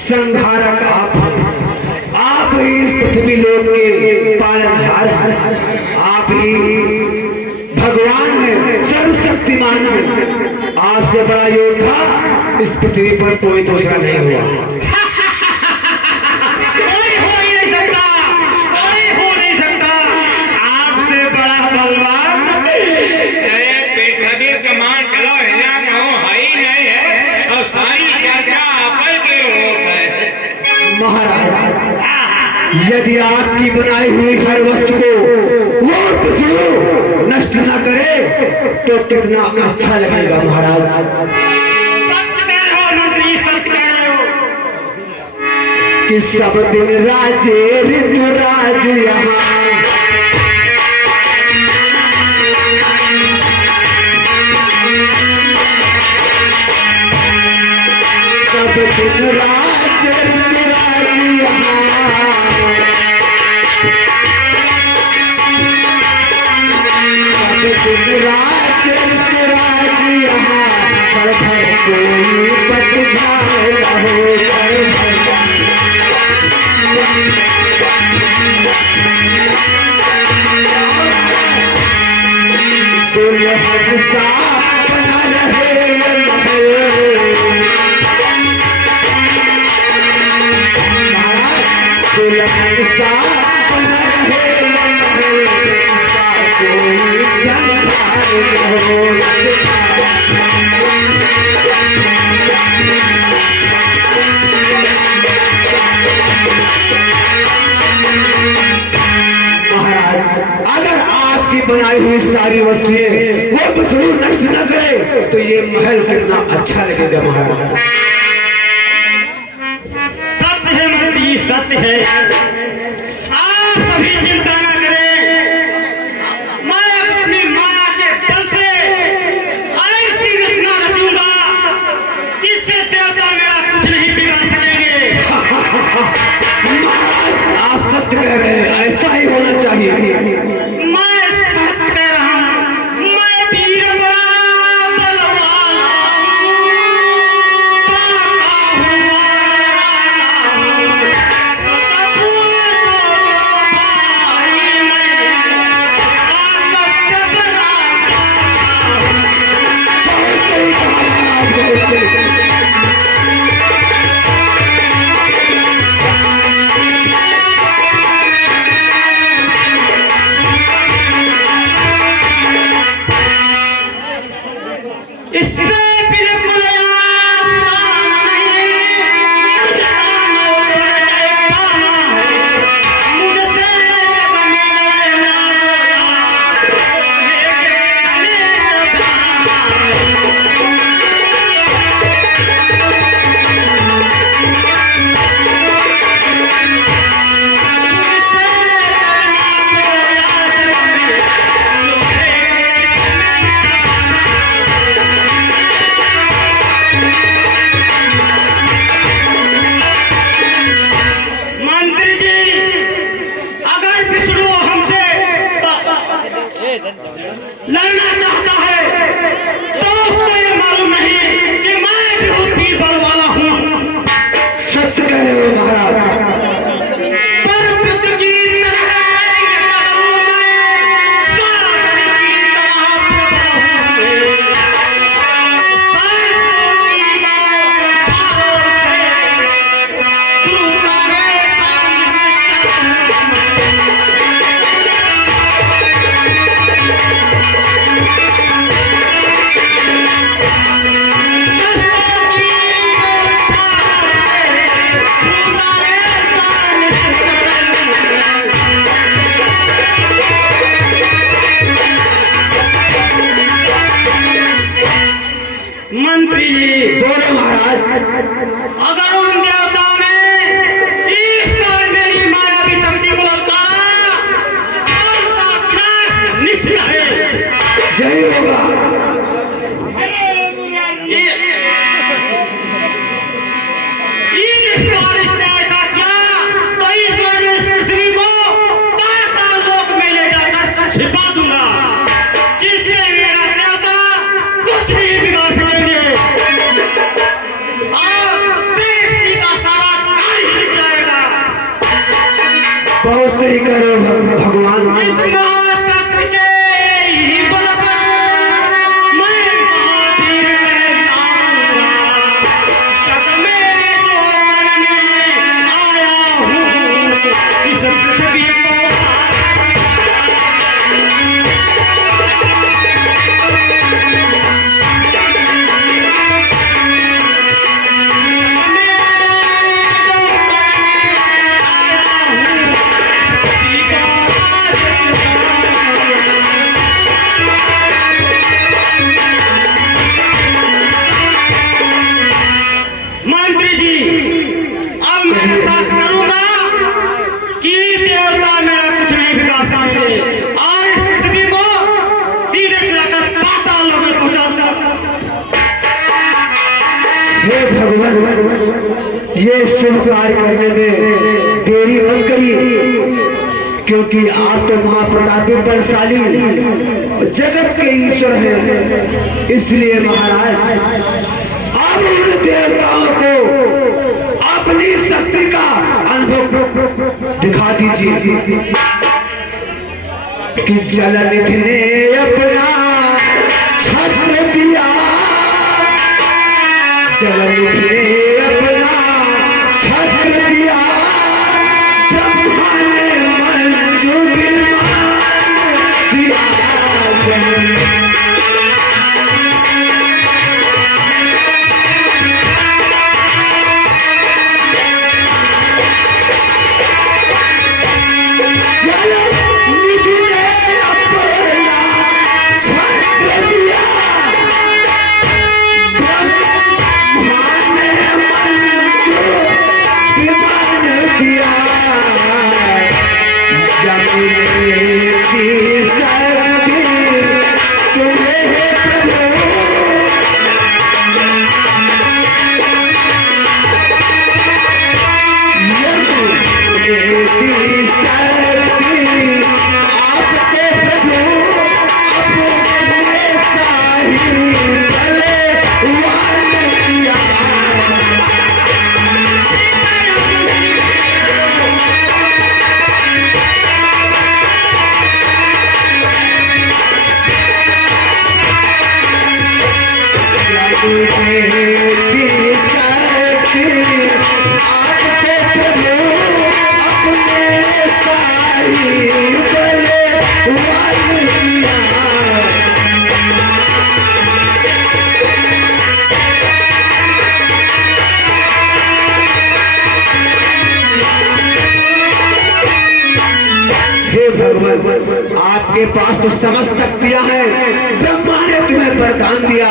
संहारक आप हैं। आप ही इस पृथ्वी लोक के पालनहार हैं। आप ही भगवान हैं, सर्वशक्तिमान हैं। आपसे बड़ा योद्धा इस पृथ्वी पर कोई दूसरा नहीं हुआ। कोई हो ही नहीं सकता, कोई हो नहीं सकता आपसे बड़ा बलवान। अरे पृथ्वी कमान चलो हिला कहो है ही नहीं है और सारी चर्चा आपल की होत है। महाराज, यदि आपकी बनाई हुई हर वस्तु को वो विष्णु नष्ट न करे तो कितना अच्छा लगेगा महाराज। सत्य कह रहे हो मंत्री, सत्य कह रहे हो कि सब दिन राजे ऋतुराज यहाँ सब दिन राज ऋतुराज यहाँ सब दिन राज ऋतुराज यहाँ क्षण भर कोई पतझड़ न हो। क्षण भर दुल्हन सा बना रहे महल। दुल्हन सा बना रहे महल, इसका कोई संहार न हो। महाराज, अगर आपकी बनाई हुई सारी वस्तुएं वो विष्णु नष्ट न करे तो ये महल कितना अच्छा लगेगा महाराज। सत्य है मंत्री, सत्य है। आप सभी चिंता न करें, मैं अपनी माया के बल से ऐसी रचना रचूंगा जिससे देवता मेरा कुछ नहीं बिगाड़ सकेंगे। महाराज, आप सत्य कह रहे हैं, ऐसा ही होना चाहिए। मैं सत्य कह रहा हूं, मैं वीर बड़ा बलवान हूं, पाका हूं, राना हूं, सतपुर लड़ना चाहता है तो उसको ये मालूम नहीं कि मैं भी उस पीर बल वाला हूँ। सत्य कह रहे हो महाराज। पर बुद्ध की तरह ये कहूँ मैं, सागर की तरह प्रबल हूँ मैं। की बात छाओ से दूसरे काम मंत्री जी, बोलो महाराज। अगर उन देवताओं ने इस बार मेरी मायावी शक्ति को ललकारा तो उनका विनाश निश्चित है। यही होगा। इस बार इसने ऐसा किया तो इस बार मैं इस पृथ्वी को पाताल लोक में ले जाकर छिपा दूंगा, जिससे मेरा देवता कुछ नहीं बिगाड़ सकेंगे और सृष्टि का सारा कार्य हिल जाएगा। बहुत सही कह रहे हो भगवान। इस महाशक्ति के ही बल पर मैं महावीर कहलाऊंगा। जग में जो करने आया हूँ इस पृथ्वी को मंत्री जी, अब मैं ऐसा करूंगा कि देवता मेरा कुछ नहीं बिगाड़ सकेंगे और इस पृथ्वी को सीधे चुराकर पाताल लोक में पहुंचा दूंगा। हे भगवान, ये शुभ कार्य करने में देरी मत करिए, क्योंकि आप तो महाप्रतापी बलशाली जगत के ईश्वर हैं। इसलिए महाराज आप उन देवताओं को अपनी शक्ति का अनुभव दिखा दीजिए कि जलनिधि ने अपना छत्र दिया, जलनिधि ने अपना छत्र दिया, ब्रह्मा ने मंजू विमान दिया। जलनिधि ने अपना छत्र दिया, ब्रह्मा ने मंजू विमान दिया। जमुने की शक्ति तुम्हें प्रभु, यमुने की शक्ति आपको प्रभु अपने साही बलवान किया। हे भगवान, आपके पास तो समस्त शक्तियां हैं। ब्रह्मा ने तुम्हें वरदान दिया,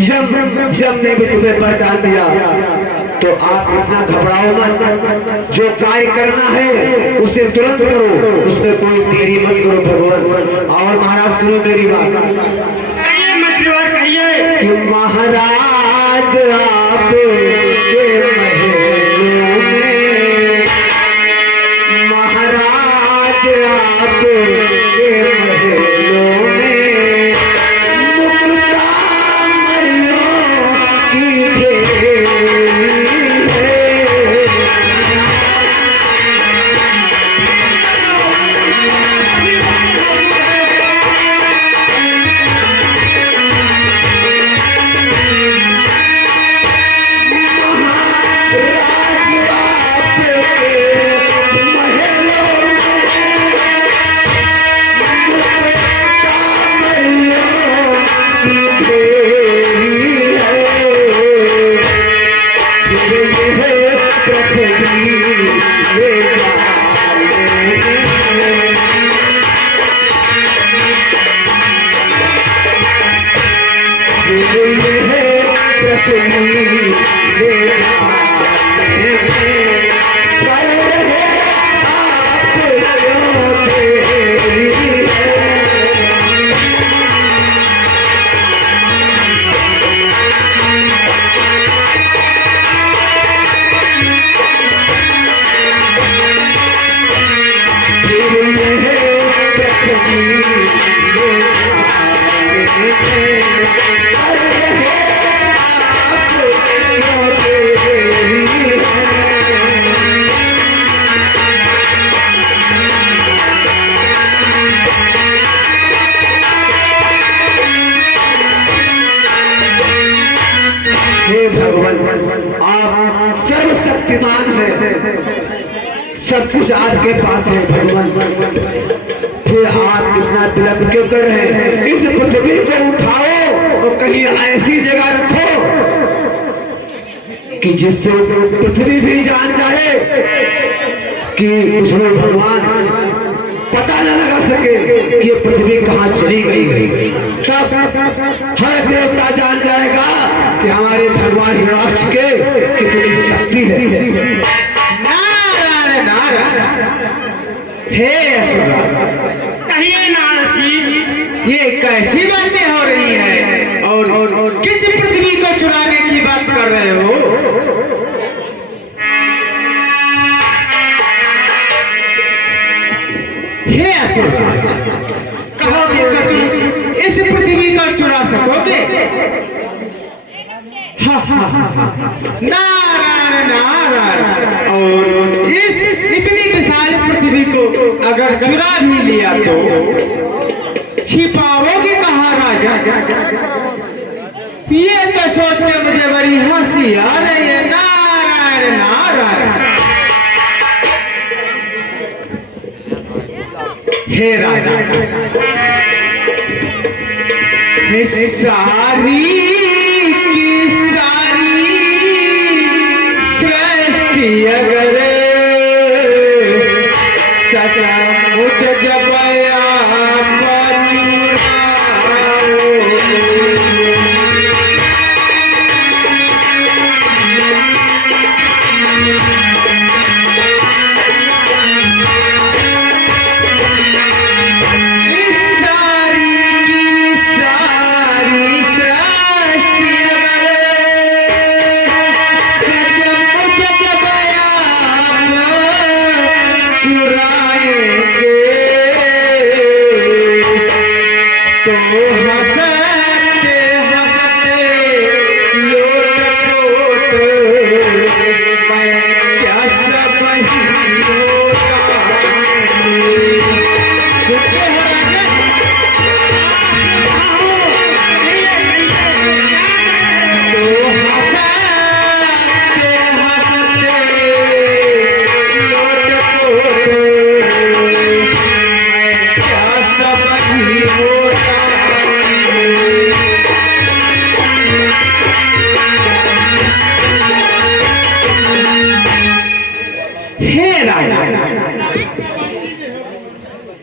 यम ने भी तुम्हें वरदान दिया, तो आप इतना घबराओ मत। जो कार्य करना है उसे तुरंत करो, उसमें कोई देरी मत करो भगवान। और महाराज सुनो मेरी बात। कहिए मंत्रीवर, कहिए कि महाराज आप के महलों में, महाराज आप के महलों फिर ये पृथ्वी ले जाने में कर रहे आप क्यों देरी है। हे भगवान, आप सर्वशक्तिमान हैं, सब कुछ आपके पास है भगवान, फिर आप इतना विलंब क्यों कर रहे हैं? इस पृथ्वी को उठाओ और कहीं ऐसी जगह रखो कि जिससे पृथ्वी भी जान जाए कि उसमें भगवान पता न लगा सके कि ये पृथ्वी कहाँ चली गई है। तब हर देवता जान जाएगा कि हमारे भगवान हिरणाक्ष के कितनी शक्ति है। नारायण नारायण। हे असुरा, कहिए नारद जी, ये कैसी बातें हो रही है और किस पृथ्वी को चुराने की बात कर रहे हो? हे असुरराज, कहोगे सचमुच इस पृथ्वी को चुरा सकोगे? नारायण नारायण। और इस इतनी विशाल पृथ्वी को अगर चुरा भी लिया तो छिपाओगे कहाँ राजा? ये तो सोच के मुझे बड़ी हंसी आ रही है। नारायण नारायण। हे राजा, हे सारी की सारी सृष्टि अगर सचमुच जब आप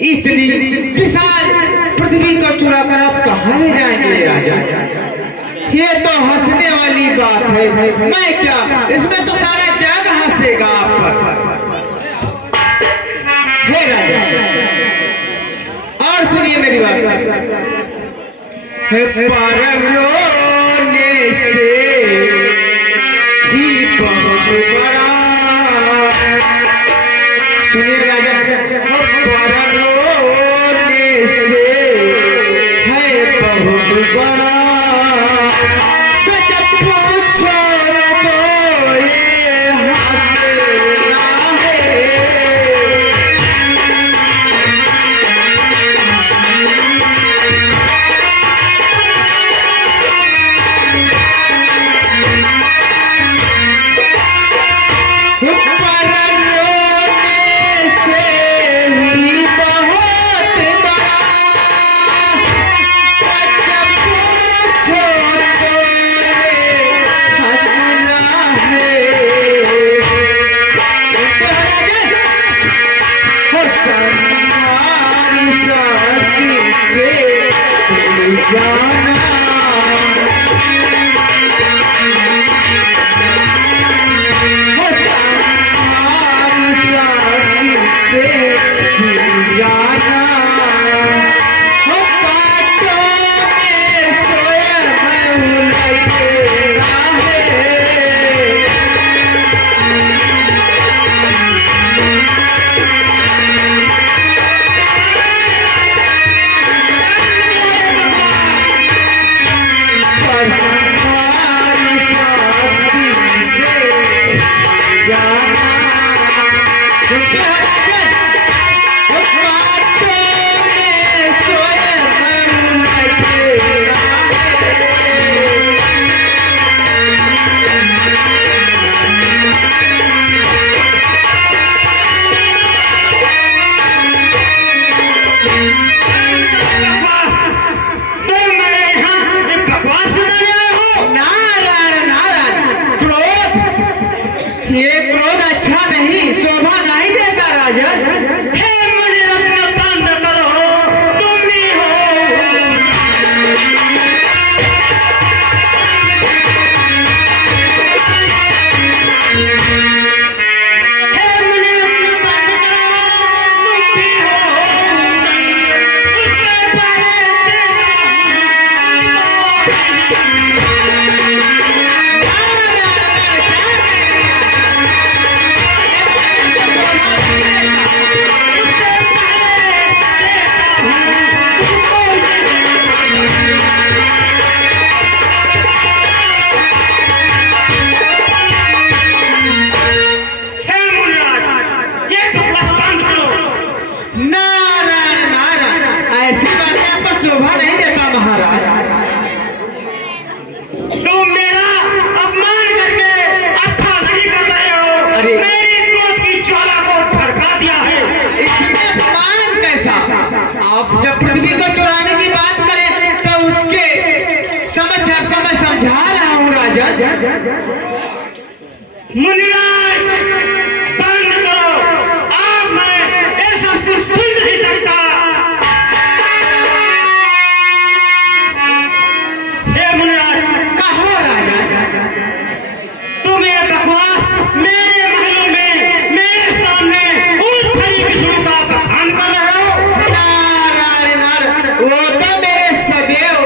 इतनी विशाल पृथ्वी को चुरा कर आप कहाँ ले जाएंगे राजा? ये तो हंसने वाली बात है। मैं क्या, इसमें तो सारा जग हंसेगा आप पर। हे राजा, और सुनिए मेरी बात। पर रोने से ही बहुत बड़ा, सुनिए राजा, पर रोने से है बहुत बड़ा, सच पूछो तो ये हंसना है। जाना महाराज, तुम मेरा अपमान करके अच्छा नहीं कर रहे हो। अरे! मेरी क्रोध की ज्वाला को भड़का दिया है। इसमें अपमान कैसा? आप जब पृथ्वी को चुराने की बात करें तो उसके समझ आपको मैं समझा रहा हूँ राजन। मुनिराज, बंद करो। अब मैं ये सब कुछ सुन नहीं सकता। हे मुनिराज, कहो राजन। तुम ये बकवास मेरे महलों में मेरे सामने उस खड़ी विष्णु का बखान कर रहे हो। नारायण नारायण, वो तो मेरे सदैव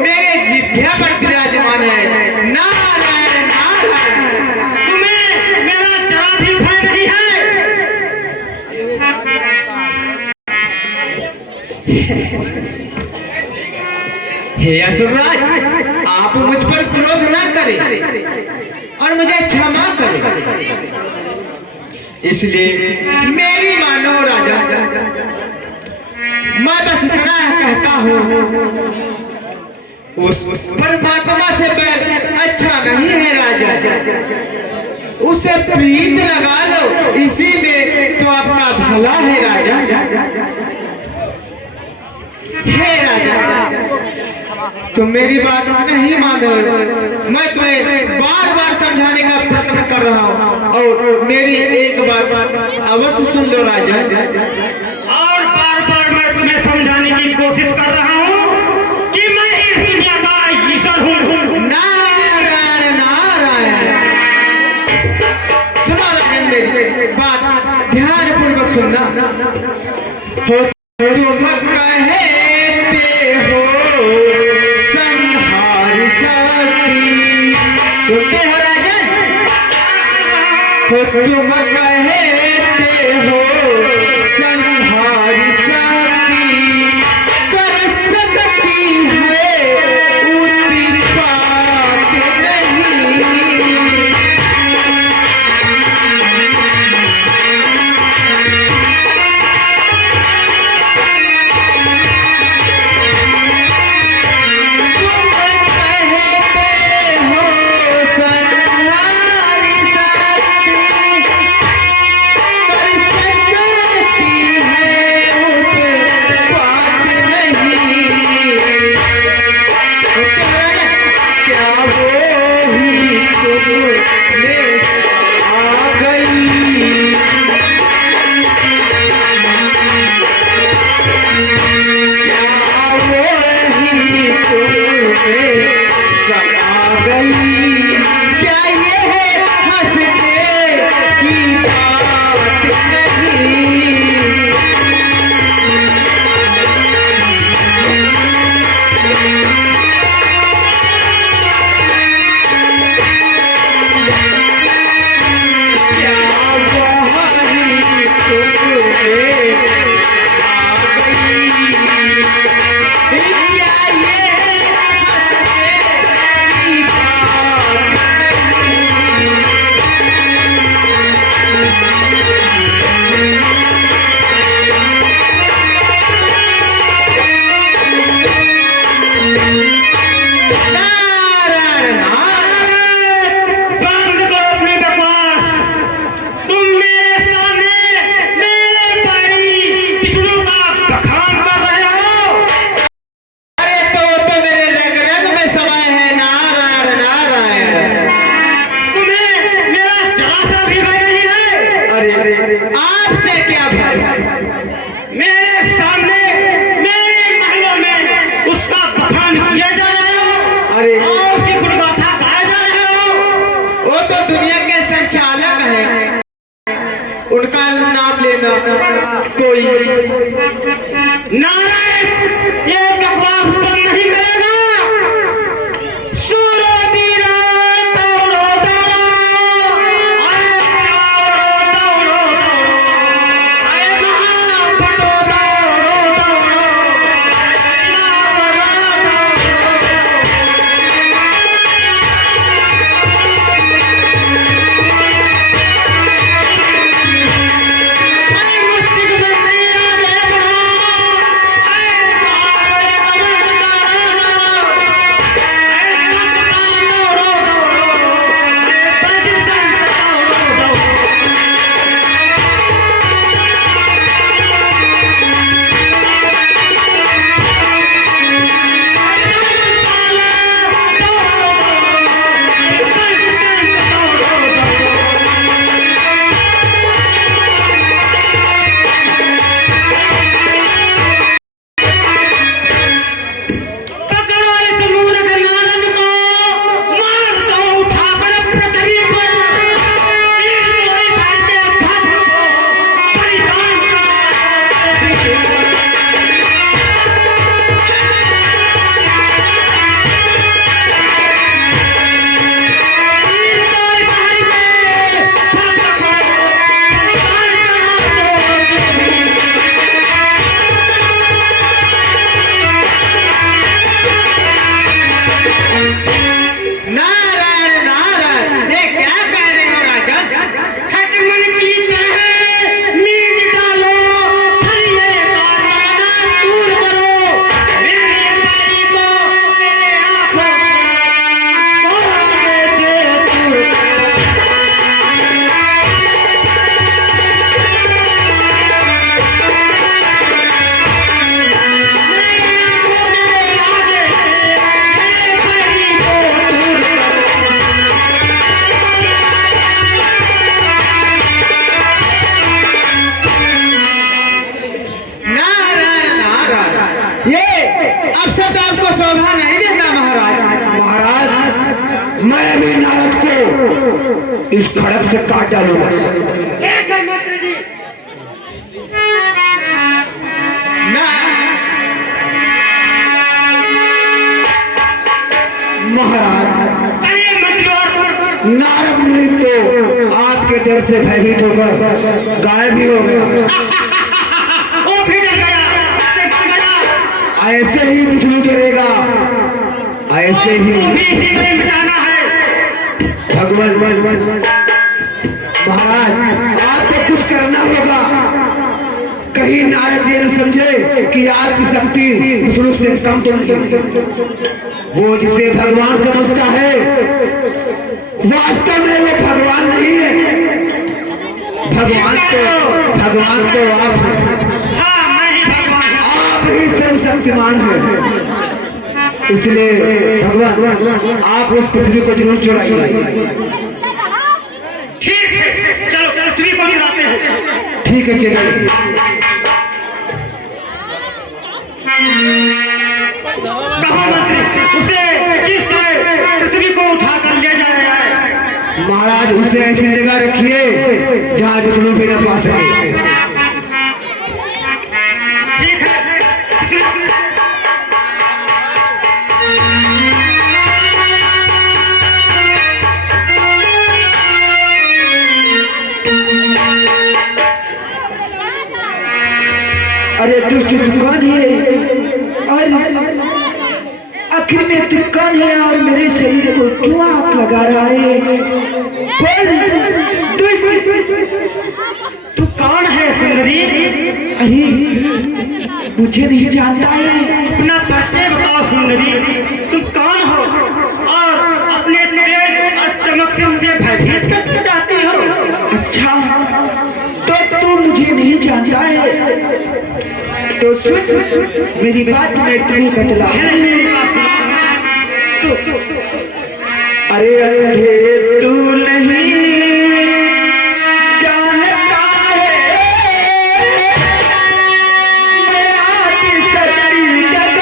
मेरे जिह्वा पर विराजमान है। नारायण नारायण। तुम्हें मेरा जरा भी भय नहीं है। हे असुरराज, आप मुझ पर क्रोध ना करें और मुझे क्षमा करें। इसलिए मेरी मानो राजा, मैं बस इतना कहता हूँ, उस परमात्मा से बैर अच्छा नहीं है राजा। उसे प्रीत लगा लो, इसी में तो आपका भला है राजा। हे राजा, तुम मेरी बात नहीं मान रहे हो। मैं तुम्हें बार बार समझाने का प्रयत्न कर रहा हूँ और मेरी एक बात अवश्य सुन लो राजा। और बार बार मैं तुम्हें समझाने की कोशिश कर रहा हूँ कि मैं इस दुनिया का ईश्वर हूँ। नारायण नारायण। सुनो राजन, मेरी बात ध्यान पूर्वक सुनना। हो तुम कहते हो संहार शक्ति, सुनते हो राजन? हो तुम कहते हो संहार शक्ति, कर सकती है उत्पात नहीं। उनका नाम लेना कोई नारायण ये बकवास बंद नहीं करेगा। सूरवीरा दौड़ो दौड़ो, आए रावणो दौड़ो दौड़ो, आए महाभटो दौड़ो दौड़ो, रावणो मुस्तिक में इस खड़क से काट डालूंगा। एक है मंत्री जी। महाराज, अरे मंत्री नारद मुनि तो आपके डर से भयभीत होकर गायब ही हो गया। वो भी डर गया, उससे डर गया। ऐसे ही विष्णु डरेगा, ऐसे ही वो भी इसी तरह मिटाना है। भगवान। महाराज, आपको कुछ करना होगा। कहीं नारद ये न समझे कि आपकी शक्ति विष्णु से कम तो नहीं। वो जिसे भगवान समझता है वास्तव में वो भगवान नहीं है। भगवान तो आप हैं। हाँ, मैं ही भगवान हूँ। आप ही सर्वशक्तिमान हैं। इसलिए भगवान, आप उस पृथ्वी को जरूर चुराइए। ठीक है, चलो पृथ्वी को चुराते हैं। ठीक है, चलिए। कहो मंत्री, उसे किस तरह पृथ्वी को उठाकर ले जाया जाए? महाराज, उसे ऐसी जगह रखिए जहाँ विष्णु भी न पा सके। ठीक है। अरे दुष्ट, तू कौन है? और आखिर में तू कौन है और मेरे शरीर को क्यों हाथ लगा रहा है? बोल दुष्ट, तू कौन है सुंदरी? अरे मुझे नहीं जानता है। अपना परिचय बताओ सुंदरी। तुम कौन हो और अपने तेज और चमक से मुझे भयभीत करना चाहती हो? अच्छा, तो तू मुझे नहीं जानता है? तो सुन, मेरी बात मैं तुम्हें बतला। तो अरे अंधे तू नहीं जानता है, मैं आदि शक्ति जगत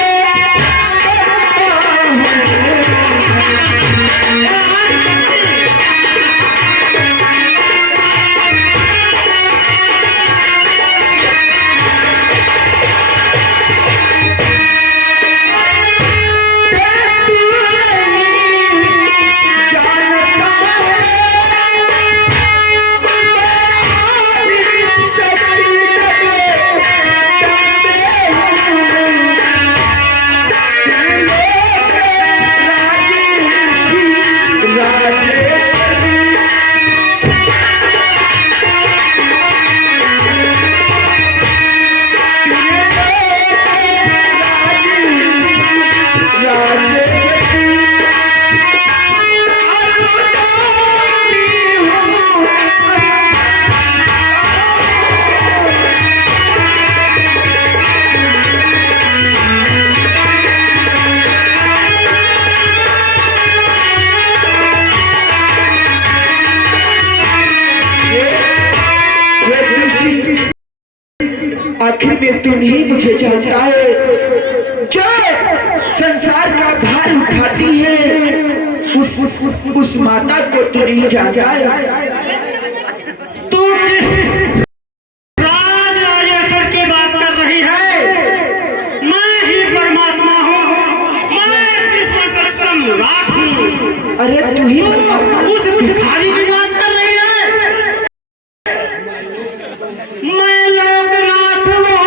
करता हूँ। आखिर में तू नहीं मुझे जानता है। जो संसार का भार उठाती है उस माता को तू नहीं जानता है। तू किस राज राजेश्वर की बात कर रही है? मैं ही परमात्मा हूँ, मैं कृष्ण परम राज हूँ। अरे तू ही उस भिखारी की बात कर रही है? मैं लोकनाथ, वो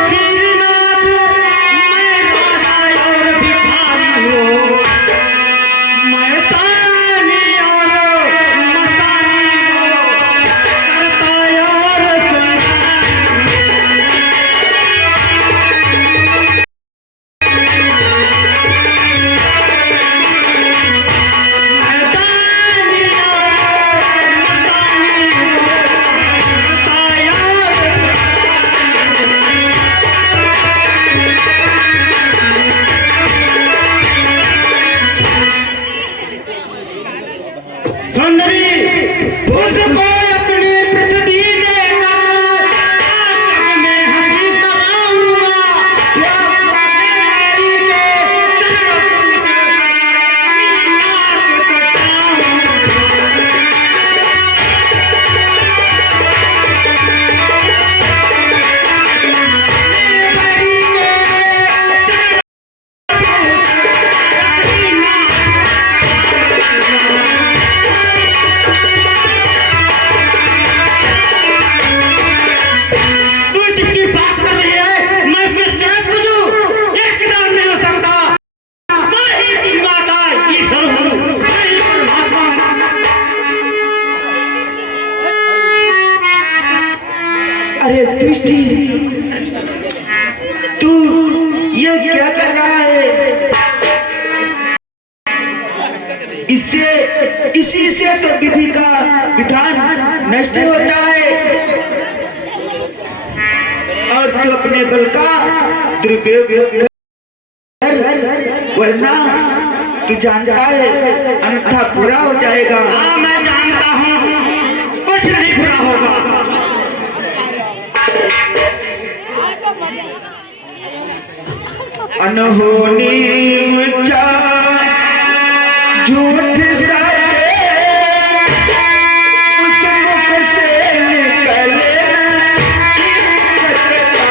क्षीरनाथ, मैं राजा और भिखारी हूँ। मैं तानी और मतानी हूँ, करता और सुनता। मैं तानी और इससे इसी से तो विधि का विधान नष्ट होता है और तू अपने बल का दुरुपयोग कर, वरना तू जानता है अन्यथा बुरा हो जाएगा। हाँ मैं जानता हूँ, कुछ नहीं बुरा होगा। अनहोनी मुझा झूठ साथे उस मुख से निकले सकता।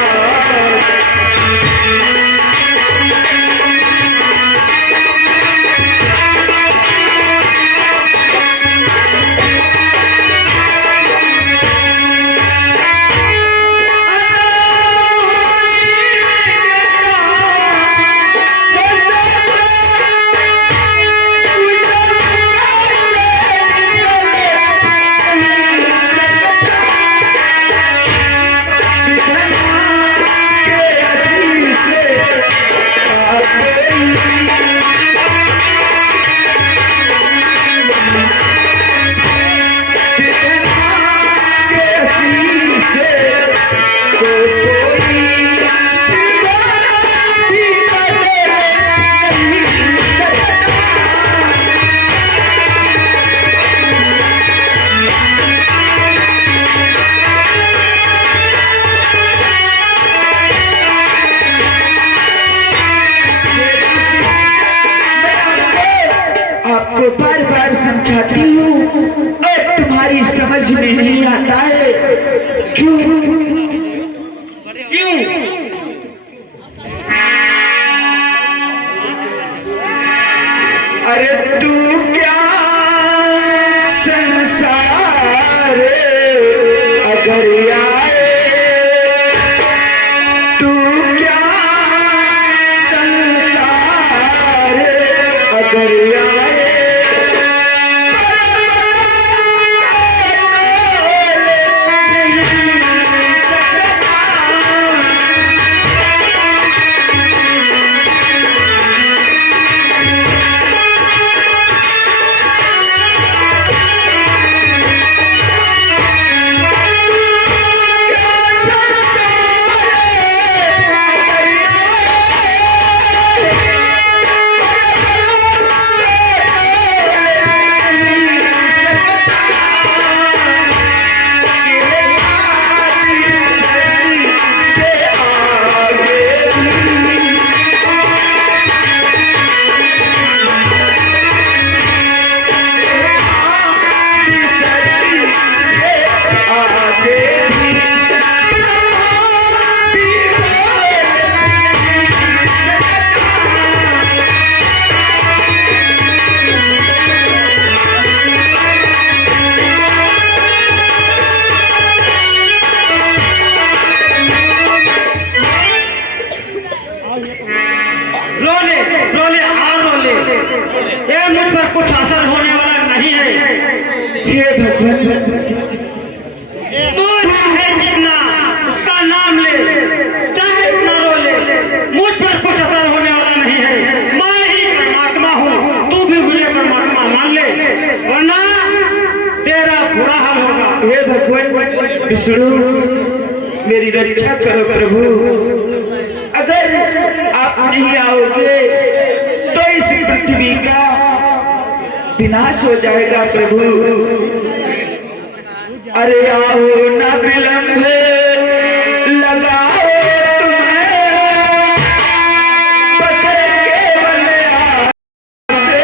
आपको बार बार समझाती हूँ और तुम्हारी समझ में नहीं आता है। क्यों क्यों? अरे तू क्या संसार अगर आए, तू क्या संसार अगर आए, रोले रोले और रोले, ये मुझ पर कुछ असर होने वाला नहीं है। हे भगवान, तू चाहे जितना उसका नाम ले, चाहे इतना रोले, मुझ पर कुछ असर होने वाला नहीं है। मैं ही परमात्मा हूँ, तू भी मुझे परमात्मा मान ले, वरना तेरा बुरा हाल होगा। हे भगवान विष्णु, मेरी रक्षा करो प्रभु। अगर आप नहीं आओगे तो इस पृथ्वी का विनाश हो जाएगा प्रभु। अरे आओ ना विलंब लगाओ तुम्हें, बस केवल से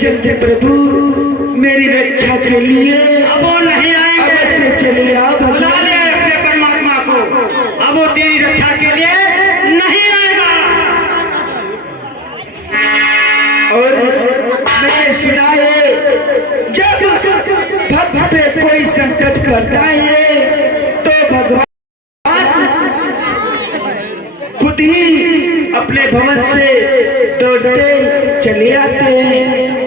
जल्द प्रभु मेरी रक्षा के लिए अब वो नहीं आएंगे। अवश्य चलिए आओ बुला भगवान। ले अपने परमात्मा को, अब वो तेरी रक्षा के लिए नहीं आएगा। और मैंने सुना है जब भक्त पे कोई संकट पड़ता है तो भगवान खुद ही अपने भवन से दौड़ते चले आते हैं।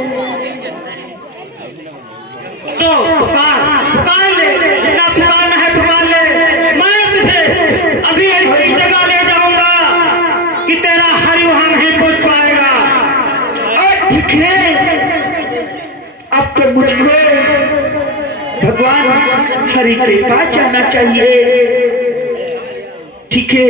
तो पुकार ले, जितना पुकारना है पुकार ले। मैं तुझे अभी ऐसी जगह ले जाऊंगा कि तेरा हरि वहां नहीं पहुंच पाएगा। और ठीक है, अब तो मुझको भगवान हरि के पास जाना चाहिए। ठीक है,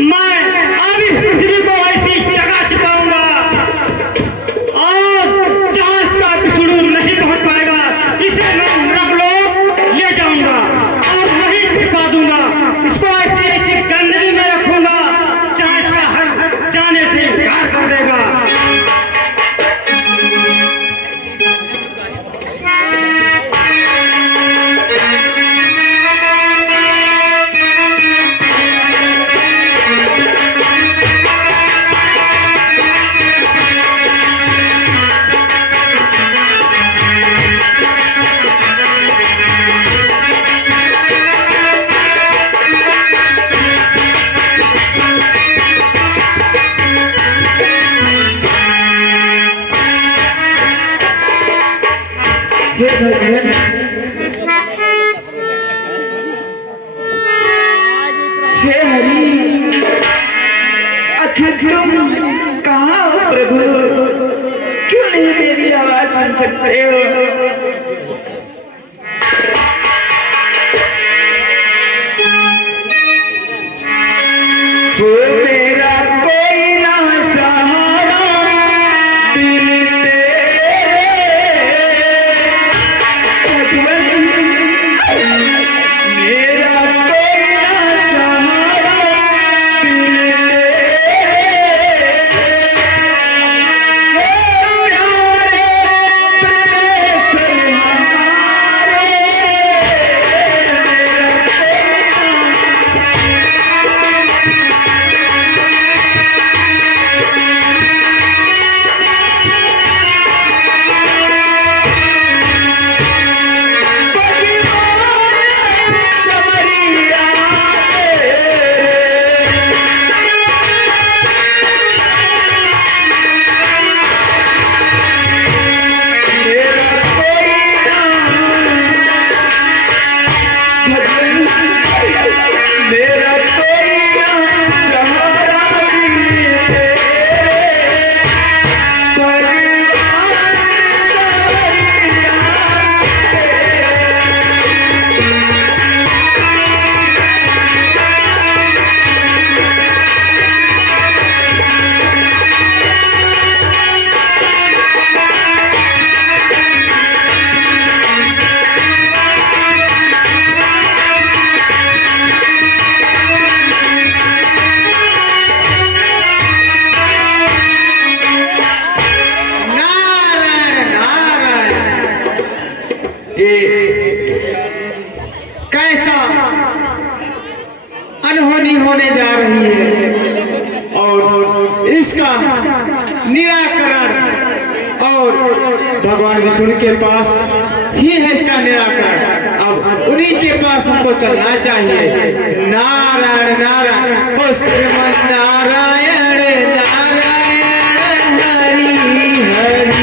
मैं अब इस पृथ्वी को ऐसी जगह छिपाऊंगा और जहां इसका पिछड़ू नहीं पहुंच पाएगा, इसे मैं नरकलोक ले जाऊंगा और वहीं छिपा दूंगा। इसको ऐसी गंदगी में रखूंगा जहां इसका हर जाने से इनकार कर देगा। हे भगवान, हे हरि, आखिर तुम कहाँ हो प्रभु? क्यों नहीं मेरी आवाज सुन सकते हो? वो मेरा कोई ना सहारा, दिल मेरा कोई ना सहारा, दिल प्यारे परमेश्वर हमारे, मेरा कैसा अनहोनी होने जा रही है और इसका निराकरण और भगवान विष्णु के पास ही है इसका निराकरण। अब उन्हीं के पास हमको चलना चाहिए। नारायण नारायण, ओ श्रीमन नारायण नारायण, हरि हरि।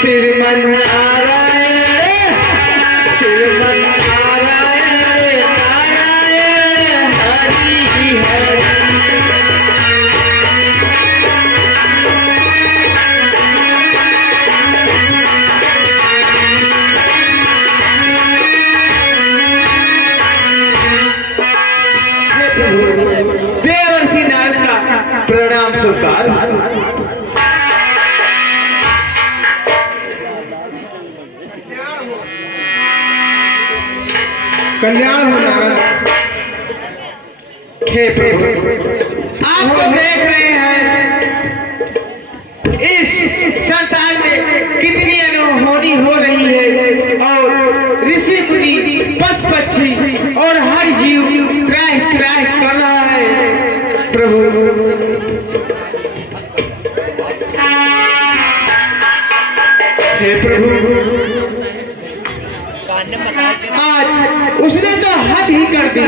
श्रीमन नारायण, श्रीमन नारायण नारायण। हे प्रभु, आप तो देख रहे हैं इस संसार में कितनी अनहोनी हो रही है, और ऋषि मुनि पशु पक्षी और हर जीव त्राह त्राह कर रहा है। प्रभु, हे प्रभु, आज उसने तो हद ही कर दी,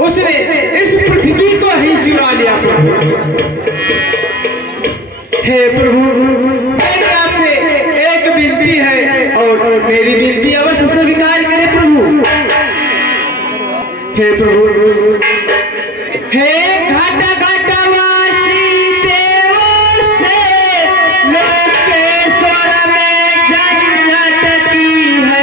उसने इस पृथ्वी को ही चुरा लिया। प्रभु, हे प्रभु, मेरी आपसे एक विनती है और मेरी विनती अवश्य स्वीकार करें। प्रभु, हे प्रभु, हे घाटा घाटा वासी देवों से लोकेश्वर में झंझट की है।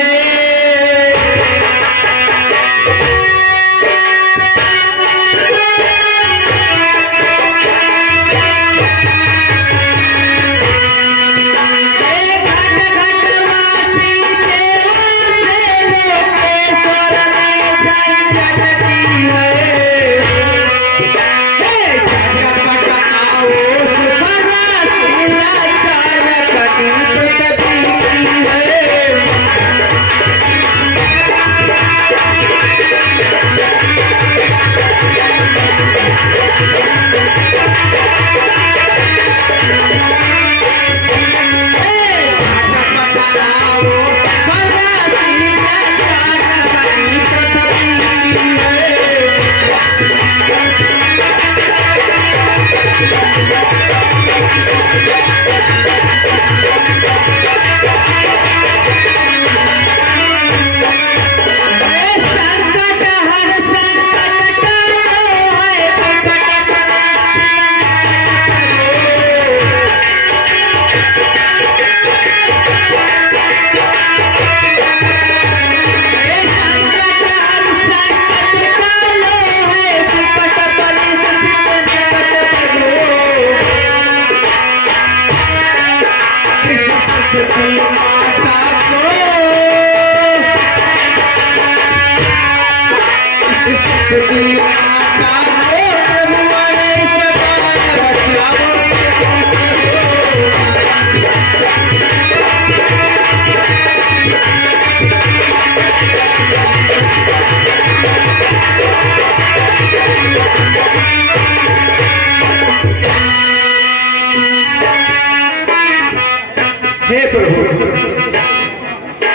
हे प्रभु,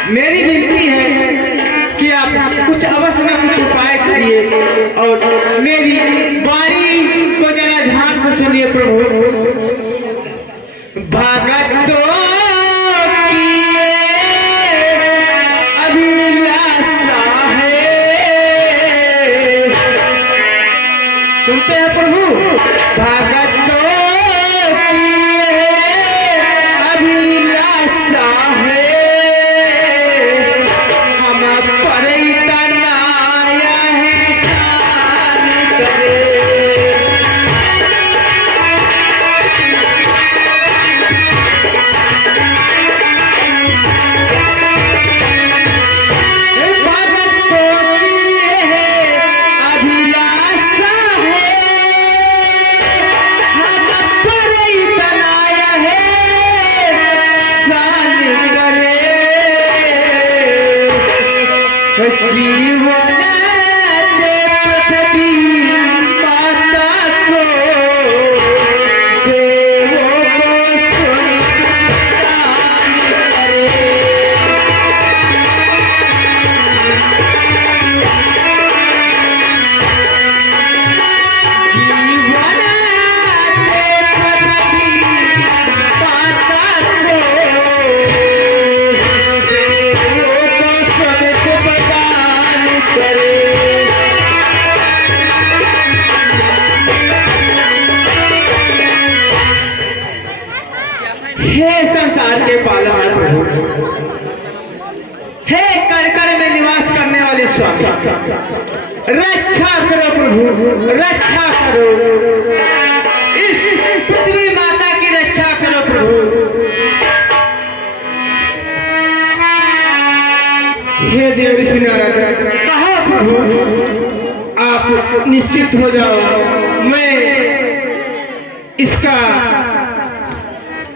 मेरी विनती है कि आप कुछ अवश्य न कुछ उपाय करिए और मेरी वाणी को जरा ध्यान से सुनिए। प्रभु, भगतों की अभिलाषा है, सुनते हैं प्रभु, भगतों जीवन दे पृथ्वी माता को, देवों को सुन दान करे। जीवन दे पृथ्वी माता को, देवों को सुन दान करे। हे संसार के पालनहार प्रभु, हे कण में निवास करने वाले स्वामी, रक्षा करो प्रभु, रक्षा करो, इस पृथ्वी माता की रक्षा करो प्रभु। हे देव ऋषि नारद, कहा प्रभु, आप आप निश्चित हो जाओ, मैं इसका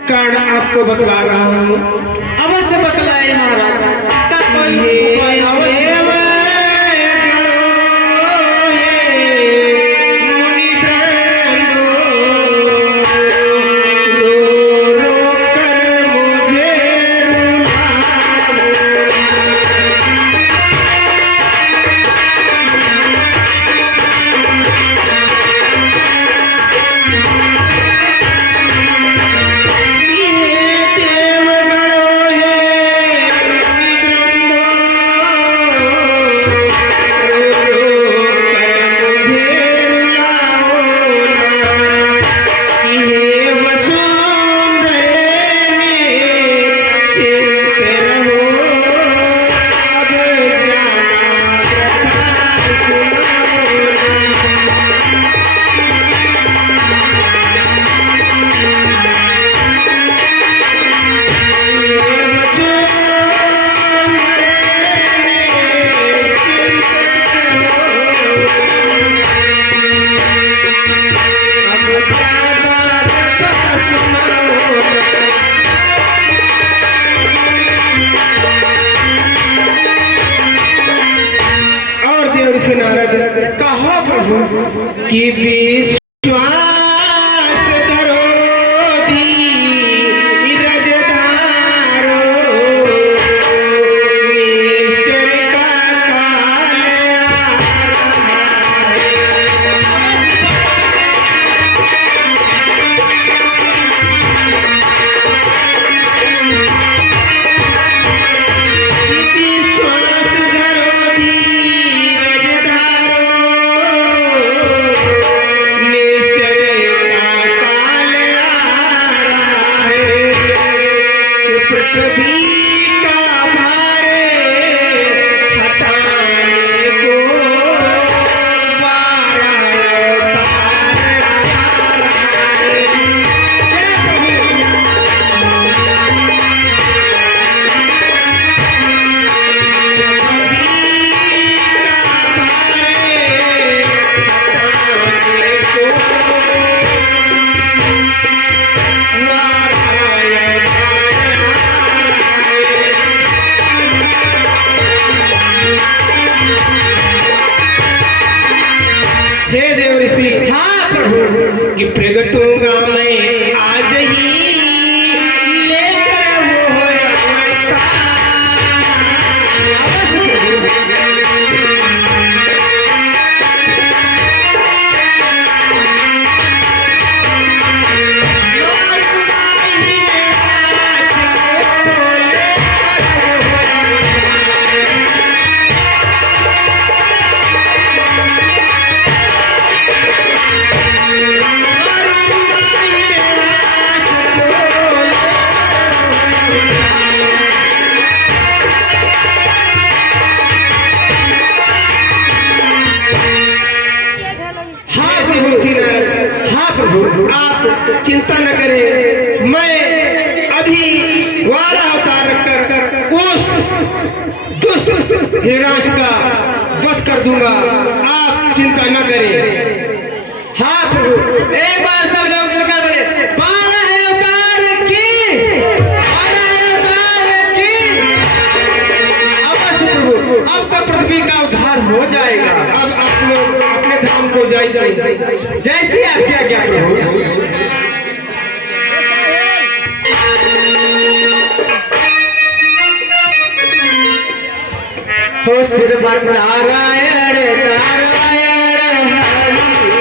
कारण आपको बतला रहा हूँ। अवश्य बतलाए महाराज, इसका कोई उपाय अवश्य कहो प्रभु कि विश्वास धरो धीरज धारो, निश्चय का काल विश्वास धरो धीरज पृथ्वी का भार हटाने को हे देव ऋषि, हाँ प्रभु कि प्रगटूंगा मैं आज ही लेकर वो अवतार। आप चिंता न करें, मैं अभी वाला अवतार रखकर उस दुष्ट हिरणाक्ष का वध कर दूंगा, आप चिंता न करें। हाँ प्रभु, एक बार सब लोग मिलकर बोले 12 अवतार की, 12 अवतार की। अवश्य प्रभु, अब तो पृथ्वी का उद्धार हो जाएगा। अब आप लोग अपने धाम को जाइए, जैसी आपकी आज्ञा प्रभु। हो सिर नारायण नारायण हरि हरि।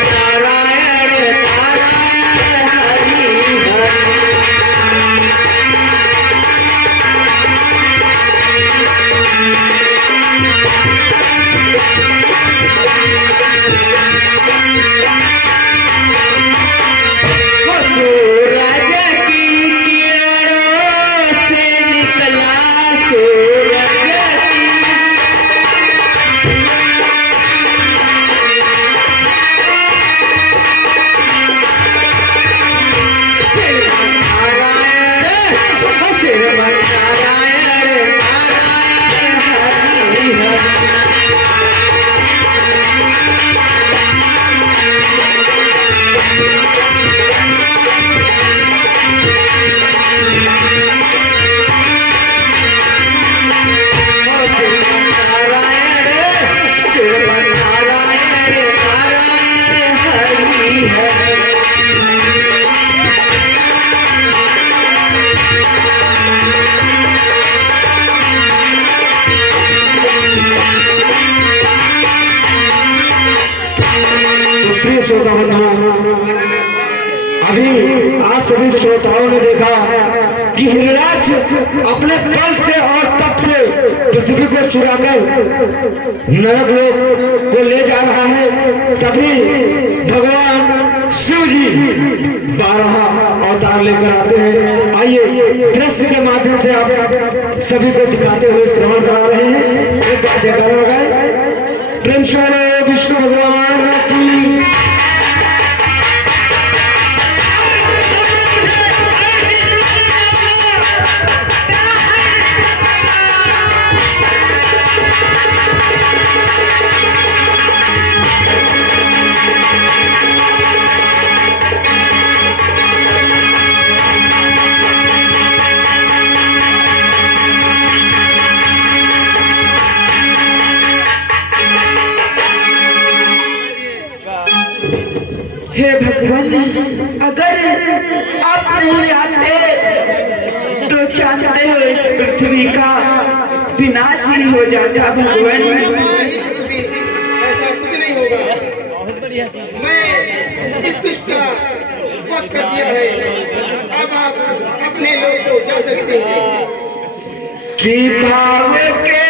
नारायण श्रोता बंधु, अभी आप सभी श्रोताओं ने देखा कि हिरणाक्ष अपने बल से और तप से पृथ्वी को चुराकर नरक लोक को ले जा रहा है। तभी भगवान शिव जी 12 अवतार लेकर आते हैं। आइए दृश्य के माध्यम से आप सभी को दिखाते हुए श्रवण करा रहे हैं। एक बार जयकारा लगाए, प्रेम से बोलो विष्णु भगवान की। हे भगवान, अगर आप नहीं आते तो जानते हो इस पृथ्वी का विनाश ही हो जाता। भगवान ऐसा कुछ नहीं होगा। मैं इस दुष्ट का वध कर दिया है। अब आप अपने लोग को जा सकते हैं। कि भाव के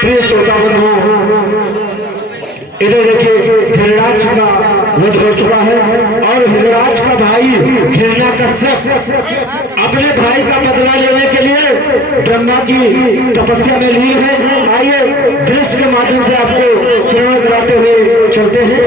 प्रिय श्रोता बंधु, इधर देखिए हिरणाक्ष का वध हो चुका है और हिरणाक्ष का भाई हिरण्याकश्यप अपने भाई का बदला लेने के लिए ब्रह्मा की तपस्या में लीन है। आइए दृश्य के माध्यम से आपको श्रवण कराते हुए चलते हैं।